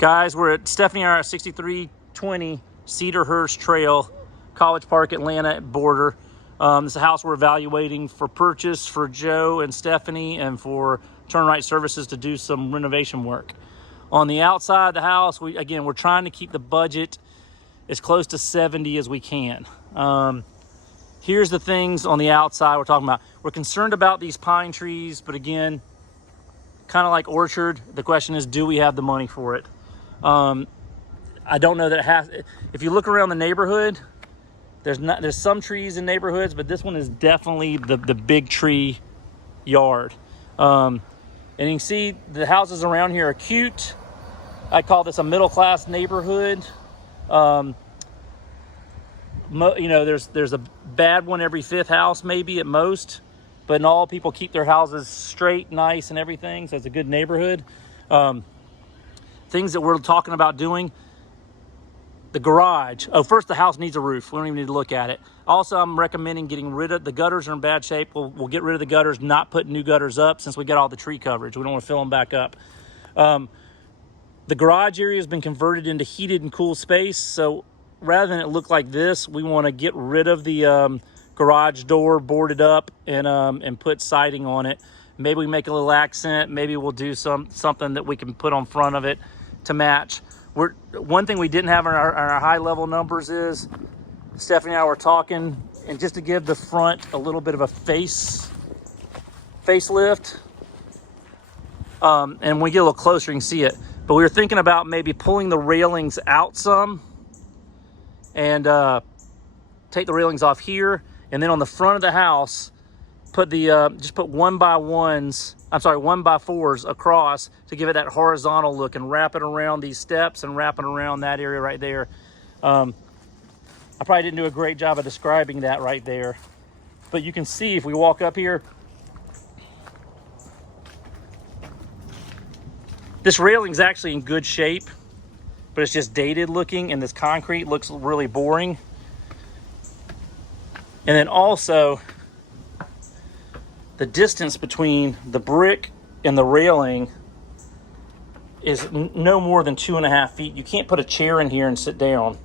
Guys, we're at Stephanie and I are at 6320 Cedar Hurst Trail, College Park, Atlanta border. This is a house we're evaluating for purchase for Joe and Stephanie and for Turn Right Services to do some renovation work. On the outside of the house, we're trying to keep the budget as close to 70 as we can. Here's the things on the outside we're talking about. We're concerned about these pine trees, but again, kind of like orchard, the question is, do we have the money for it? I don't know that it has. If you look around the neighborhood, there's some trees in neighborhoods, but this one is definitely the big tree yard. And you can see the houses around here are cute. I call this a middle-class neighborhood. You know, there's a bad one every fifth house, maybe at most, but in all, people keep their houses straight, nice, and everything. So it's a good neighborhood. Things that we're talking about doing. The garage. Oh, first, the house needs a roof. We don't even need to look at it. Also, I'm recommending getting rid of the gutters are in bad shape. We'll get rid of the gutters, not put new gutters up since we got all the tree coverage. We don't want to fill them back up. The garage area has been converted into heated and cool space. So rather than it look like this, we want to get rid of the garage door, boarded up, and put siding on it. Maybe we make a little accent. Maybe we'll do something that we can put on front of it to match. One thing we didn't have in our high level numbers is Stephanie and I were talking, and just to give the front a little bit of a facelift, and when we get a little closer you can see it, but we were thinking about maybe pulling the railings out some and take the railings off here, and then on the front of the house put the just put 1x4s across to give it that horizontal look, and wrap it around these steps and wrap it around that area right there. I probably didn't do a great job of describing that right there, but you can see if we walk up here, this railing's actually in good shape, but it's just dated looking, and this concrete looks really boring. And then also, the distance between the brick and the railing is no more than 2.5 feet. You can't put a chair in here and sit down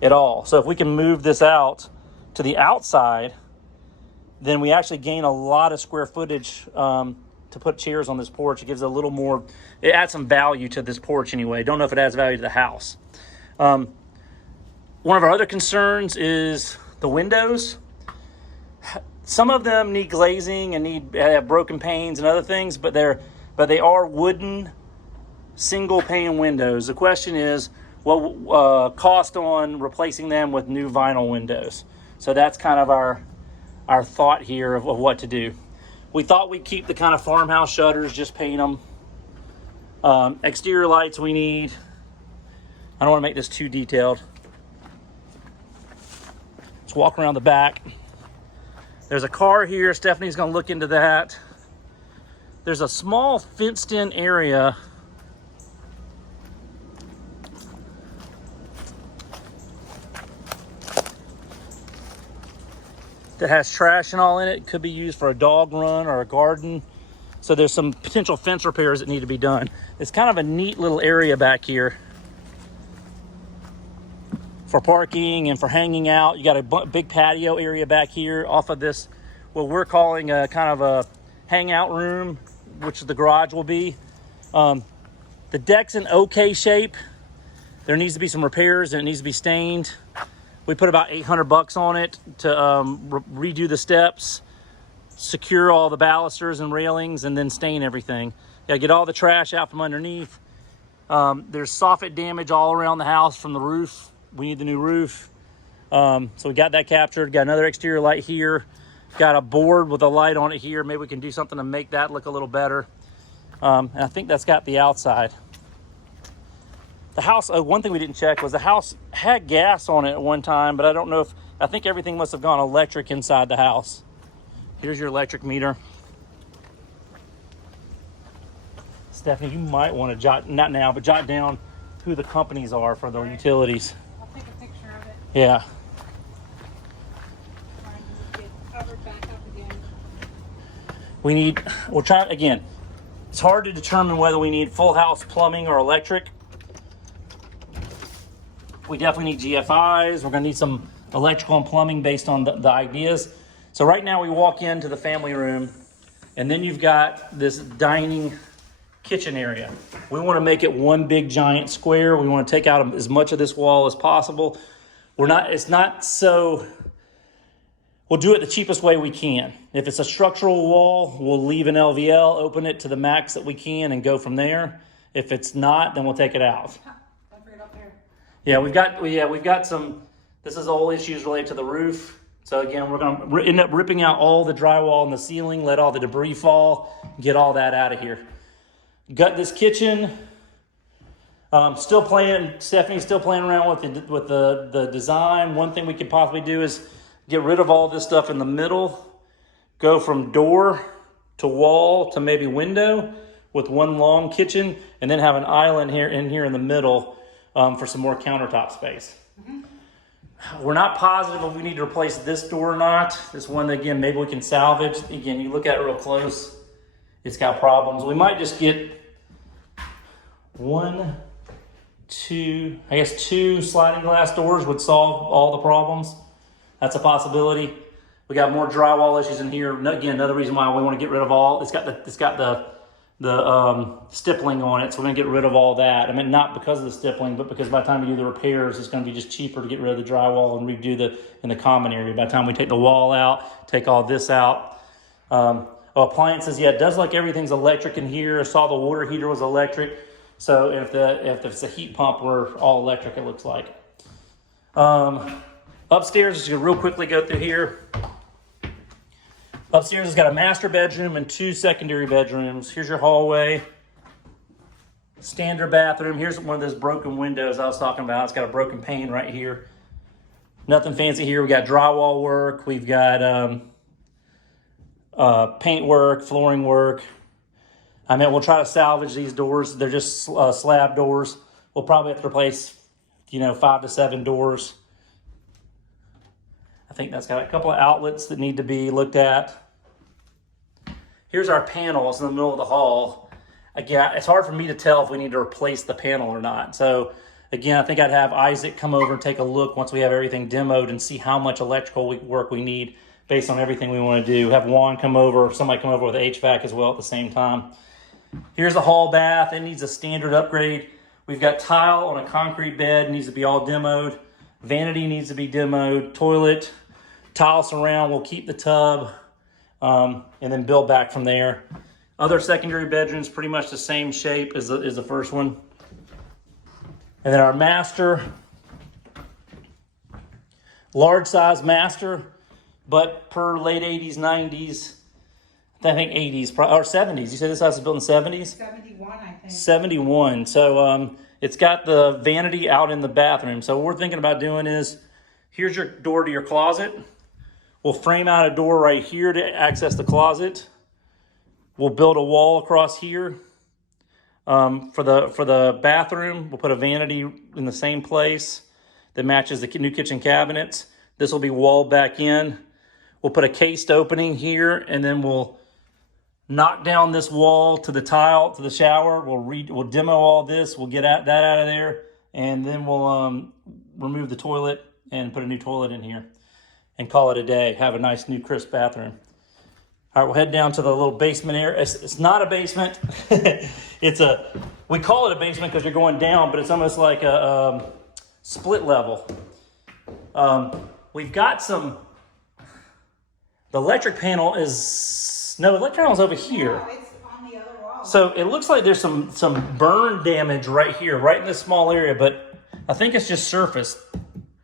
at all. So if we can move this out to the outside, then we actually gain a lot of square footage to put chairs on this porch. It gives a little more, it adds some value to this porch anyway. Don't know if it adds value to the house. One of our other concerns is the windows. Some of them need glazing and have broken panes and other things, but they are wooden single pane windows. The question is, what cost on replacing them with new vinyl windows? So that's kind of our thought here of what to do. We thought we'd keep the kind of farmhouse shutters, just paint them. Exterior lights we need. I don't want to make this too detailed. Let's walk around the back. There's a car here. Stephanie's going to look into that. There's a small fenced-in area that has trash and all in it. Could be used for a dog run or a garden. So there's some potential fence repairs that need to be done. It's kind of a neat little area back here for parking and for hanging out. You got a big patio area back here off of this, what we're calling a kind of a hangout room, which the garage will be. The deck's in okay shape. There needs to be some repairs and it needs to be stained. We put about $800 on it to redo the steps, secure all the balusters and railings, and then stain everything. Gotta get all the trash out from underneath. There's soffit damage all around the house from the roof. We need the new roof. So we got that captured. Got another exterior light here. Got a board with a light on it here. Maybe we can do something to make that look a little better. And I think that's got the outside. The house, one thing we didn't check was the house had gas on it at one time, but I don't know if, I think everything must have gone electric inside the house. Here's your electric meter. Stephanie, you might want to jot, not now, but jot down who the companies are for the utilities. I'll take a picture of it. Yeah. Trying to get covered back up again. We'll try again. It's hard to determine whether we need full house plumbing or electric. We definitely need GFIs. We're gonna need some electrical and plumbing based on the ideas. So right now we walk into the family room, and then you've got this dining kitchen area. We wanna make it one big giant square. We wanna take out as much of this wall as possible. We'll do it the cheapest way we can. If it's a structural wall, we'll leave an LVL, open it to the max that we can and go from there. If it's not, then we'll take it out. Don't forget up there. Yeah, we've got some, this is all issues related to the roof. So again, we're gonna end up ripping out all the drywall in the ceiling, let all the debris fall, get all that out of here. Gut this kitchen. Stephanie's still playing around with the design. One thing we could possibly do is get rid of all this stuff in the middle, go from door to wall to maybe window with one long kitchen, and then have an island here in the middle for some more countertop space. We're not positive if we need to replace this door or not. This one, again, maybe we can salvage. Again, you look at it real close, it's got problems. We might just get two sliding glass doors would solve all the problems. That's a possibility. We got more drywall issues in here. Again, another reason why we want to get rid of all. It's got the stippling on it, so we're gonna get rid of all that. I mean, not because of the stippling, but because by the time we do the repairs, it's gonna be just cheaper to get rid of the drywall and redo in the common area. By the time we take the wall out, take all this out. Appliances, yeah, it does like everything's electric in here. I saw the water heater was electric. So if it's a heat pump, we're all electric, it looks like. Upstairs, just gonna real quickly go through here. Upstairs has got a master bedroom and 2 secondary bedrooms. Here's your hallway. Standard bathroom. Here's one of those broken windows I was talking about. It's got a broken pane right here. Nothing fancy here. We got drywall work. We've got paint work, flooring work. I mean, we'll try to salvage these doors. They're just slab doors. We'll probably have to replace, 5 to 7 doors. I think that's got a couple of outlets that need to be looked at. Here's our panels in the middle of the hall. Again, it's hard for me to tell if we need to replace the panel or not. So again, I think I'd have Isaac come over and take a look once we have everything demoed and see how much electrical work we need based on everything we want to do. Have Juan come over, or somebody come over with HVAC as well at the same time. Here's the hall bath. It needs a standard upgrade. We've got tile on a concrete bed, needs to be all demoed. Vanity needs to be demoed. Toilet, tile surround, we'll keep the tub, and then build back from there. Other secondary bedrooms, pretty much the same shape as the first one. And then our master, large size master, but per late 80s, 90s, I think 80s, or 70s. You said this house was built in the 70s? 71, I think. 71. So it's got the vanity out in the bathroom. So what we're thinking about doing is, here's your door to your closet. We'll frame out a door right here to access the closet. We'll build a wall across here for the bathroom. We'll put a vanity in the same place that matches the new kitchen cabinets. This will be walled back in. We'll put a cased opening here, and then we'll knock down this wall to the tile, to the shower. We'll demo all this. We'll get that out of there, and then we'll remove the toilet and put a new toilet in here and call it a day. Have a nice new crisp bathroom. All right, we'll head down to the little basement area. It's not a basement. We call it a basement because you're going down, but it's almost like a split level. We've got the electric panel is over here. No, it's on the other wall. So it looks like there's some burn damage right here, right in this small area, but I think it's just surface.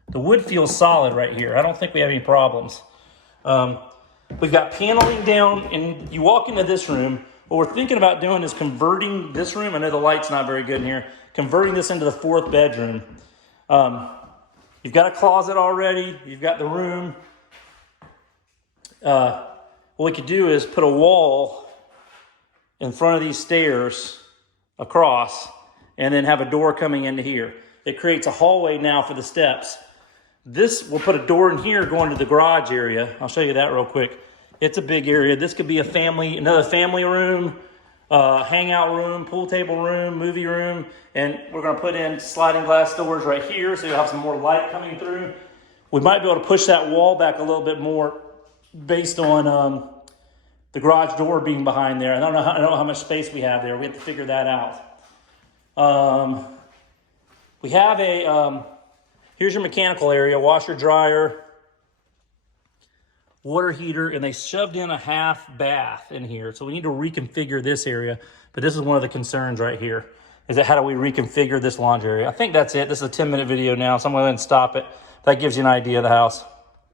The wood feels solid right here. I don't think we have any problems. We've got paneling down, and you walk into this room. What we're thinking about doing is converting this room. I know the light's not very good in here. Converting this into the 4th bedroom. You've got a closet already. You've got the room. What we could do is put a wall in front of these stairs across, and then have a door coming into here. It creates a hallway now for the steps. We'll put a door in here going to the garage area. I'll show you that real quick. It's a big area. This could be another family room, hangout room, pool table room, movie room, and we're going to put in sliding glass doors right here so you'll have some more light coming through. We might be able to push that wall back a little bit more based on the garage door being behind there. I don't know how much space we have there. We have to figure that out. We have here's your mechanical area, washer, dryer, water heater, and they shoved in a half bath in here. So we need to reconfigure this area. But this is one of the concerns right here, is that how do we reconfigure this laundry area? I think that's it. This is a 10-minute video now, so I'm going to go ahead and stop it. That gives you an idea of the house.